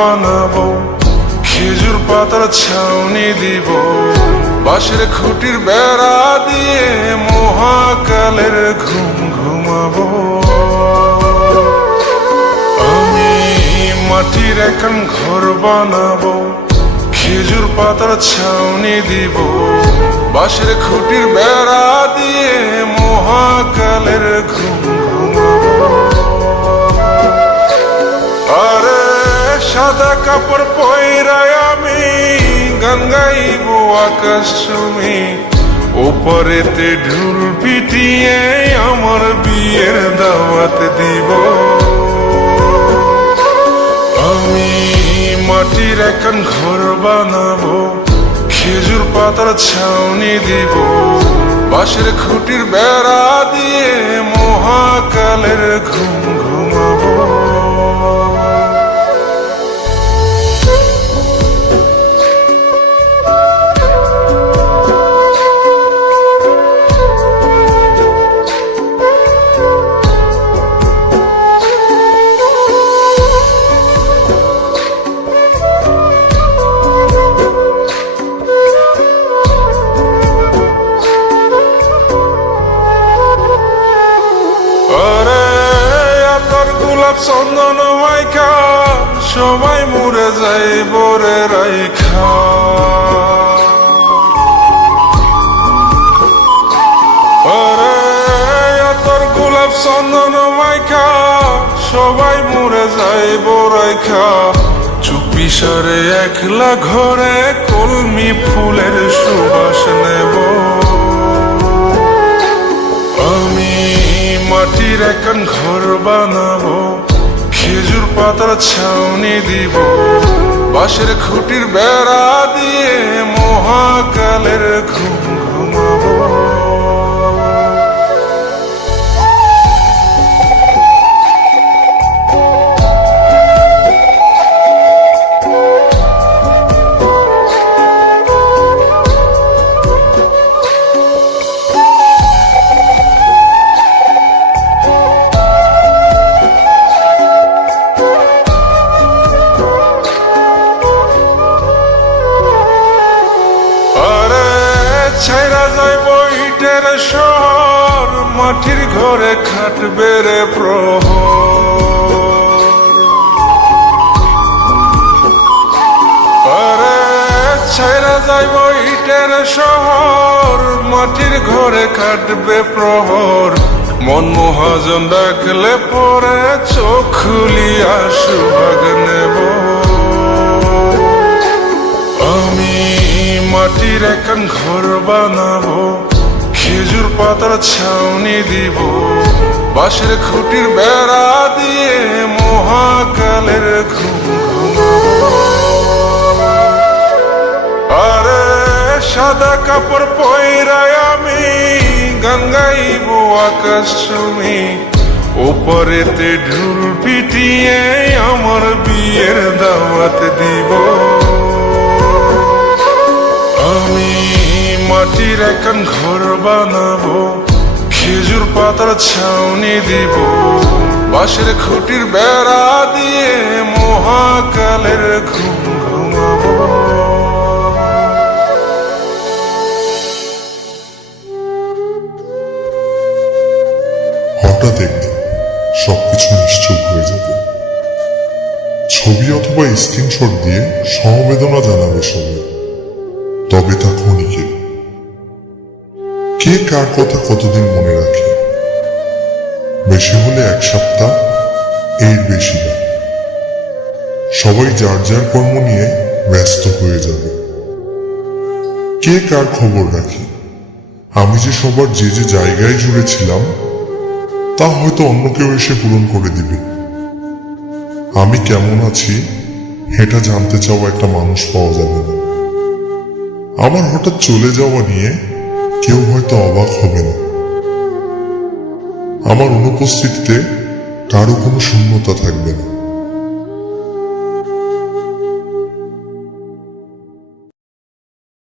বানাবো, খেজুর পাতার ছাউনি দিব, বাঁশের খুঁটির বেড়া দিয়ে মহাকালের ঘুম ঘুমাবো। আমি মাটির এখন ঘর বানাবো, খেজুর পাতার ছাউনি দিব, বাঁশের খুঁটির বেড়া দিয়ে মহাকালের ঘুম ঘুমাবো। আরে সাদা কাপড় পয়রায় আমি গান গাইব আকাশ চুমি, ওপরেতে ঢুল পিটিয়ে আমার বিয়ের দাওয়াত দিব। আমি মাটির এখন ঘর বানাবো, খেজুর পাতার ছাউনি দিব, বাঁশের খুঁটির বেড়া দিয়ে মহাকালের ঘুম ঘুমাবো। চন্দন মাইকা সবাই মরে যায় বরে রাইখা, আরে তোর গোলাপ চন্দন মাইকা সবাই মরে যায় বরাইখা, চুপি সারে একলা ঘরে কলমি ফুলের সুবাস নেব। আমি মাটির এখন ঘর বানাবো, খেজুর পাতার ছাউনি দিব, বাঁশের খুঁটির বেড়া দিয়ে মহাকালের ঘুম ঘুমাবো। ছাইরা যাইব ইটের শহর, মাটির ঘরে খাটবে রে প্রহর। আরে ছাইরা যাইব ইটের শহর, মাটির ঘরে খাটবে প্রহর। মন মহাজন ডাকলে পরে চোখ খুলিয়া সুভাগ নেব। আমি মাটির এখন ঘর বানাবো, খেজুর পাতার ছাউনি দিব, বাঁশের খুঁটির বেড়া দিয়ে মহাকালের ঘুম ঘুমাবো। আরে সাদা কাপড় পয়রায় আমি গান গাইব আকাশ চুমি, ওপরেতে ঢুল পিটিয়ে আমার বিয়ের দাওয়াত দিব। আমি মাটির এখন ঘর বানাবো, খেজুর পাতার ছাউনি দিব, বাঁশের খুঁটির বেড়া দিয়ে মহাকালের ঘুম ঘুমাবো। হঠাৎ একদিন সবকিছু নিশ্চুপ হয়ে যাবে। ছবি অথবা স্ক্রিনশট দিয়ে সমবেদনা জানাবে সবাই, তবে তা ক্ষণিকের। কে কার কথা কতদিন মনে রাখে? বেশি হলে এক সপ্তাহ, এর বেশি না। সবাই যার যার কর্ম নিয়ে ব্যস্ত হয়ে যাবে। কে কার খবর রাখে? আমি যে সবার যে যে জায়গায় জুড়ে ছিলাম তা হয়তো অন্য কেউ এসে পূরণ করে দিবে। আমি কেমন আছি এটা জানতে চাওয়া একটা মানুষ পাওয়া যাবে না। আমার হঠাৎ চলে যাওয়া নিয়ে কেউ হয়তো অবাক হবে না। আমার অনুপস্থিতিতে কারো কোনো শূন্যতা থাকবে না।